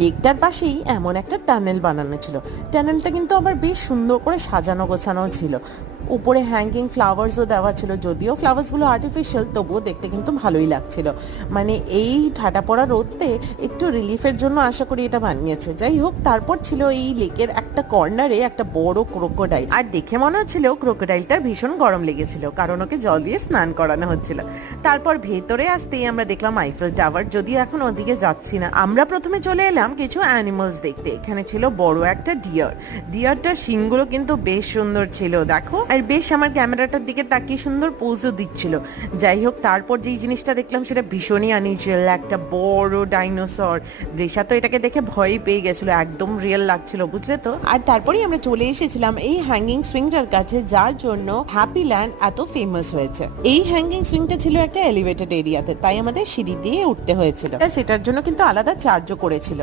লেকটার পাশেই এমন একটা টানেল বানানো ছিল। টানেলটা কিন্তু আবার বেশ সুন্দর করে সাজানো গোছানো ছিল। উপরে হ্যাঙ্গিং ফ্লাওয়ার্সও দেওয়া ছিল, যদিও ফ্লাওয়ার্সগুলো আর্টিফিশিয়াল, তবুও দেখতে কিন্তু ভালোই লাগছিল। মানে এই ঠাটা পড়া রোদতে একটু রিলিফের জন্য আশা করি এটা বানিয়েছে। যাই হোক, তারপর ছিল এই লেকের একটা কর্নারে একটা বড় ক্রোকোডাইল, আর দেখে মনে হচ্ছিল ক্রোকোডাইলটার ভীষণ গরম লেগেছিল, কারণ ওকে জল দিয়ে স্নান করানো হচ্ছিল। তারপর ভেতরে আসতেই আমরা দেখলাম আইফেল টাওয়ার, যদিও এখন ওদিকে যাচ্ছি না। আমরা প্রথমে চলে এলাম কিছু অ্যানিমালস দেখতে। এখানে ছিল বড় একটা ডিয়ারটার শিংগুলো কিন্তু বেশ সুন্দর ছিল, দেখো, আর বেশ আমার ক্যামেরাটার দিকে তাকিয়ে সুন্দর পোজও দিচ্ছিল। যাই হোক, তারপর যেই জিনিসটা দেখলাম সেটা ভীষণই আনইউজুয়াল, একটা বড় ডাইনোসর। রেশা তো এটাকে দেখে ভয়ই পেয়ে গেছিল, একদম রিয়েল লাগছিল, বুঝলে তো। আর তারপরেই আমরা চলে এসেছিলাম এই হ্যাঙ্গিং সুইংটার কাছে, যার জন্য হ্যাপি ল্যান্ড এত ফেমাস হয়েছে। এই হ্যাঙ্গিং সুইংটা ছিল একটা এলিভেটেড এরিয়াতে, তাই আমাদের সিঁড়ি দিয়ে উঠতে হয়েছিল। সেটার জন্য কিন্তু আলাদা চার্জও করেছিল।